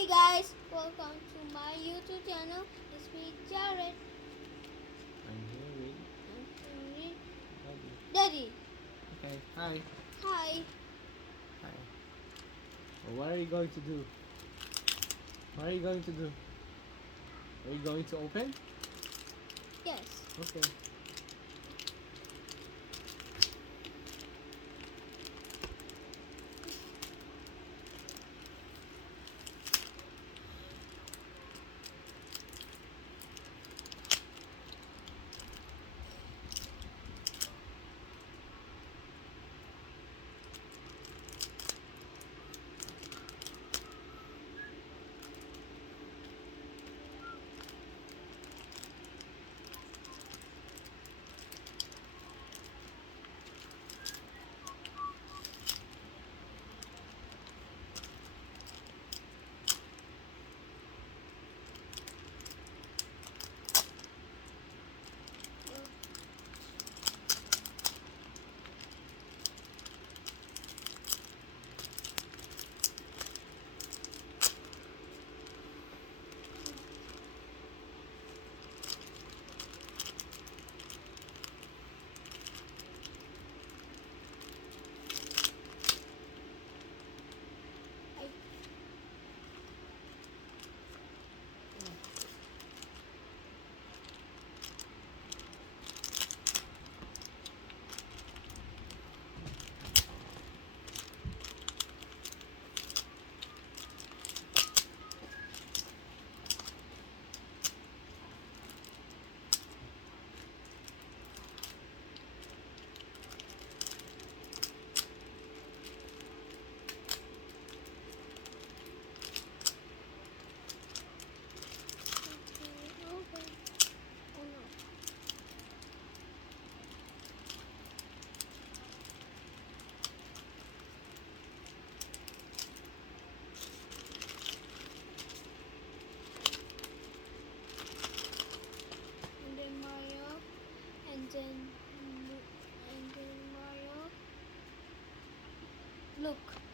Hey guys, welcome to my YouTube channel. It's me, Jared. I'm here with I'm here Daddy. with Daddy. Okay, hi. Hi. Hi. Well, what are you going to do? What are you going to do? Are you going to open? Yes. Okay. I, open. Oh no. And then Mario. And then Mario. Look.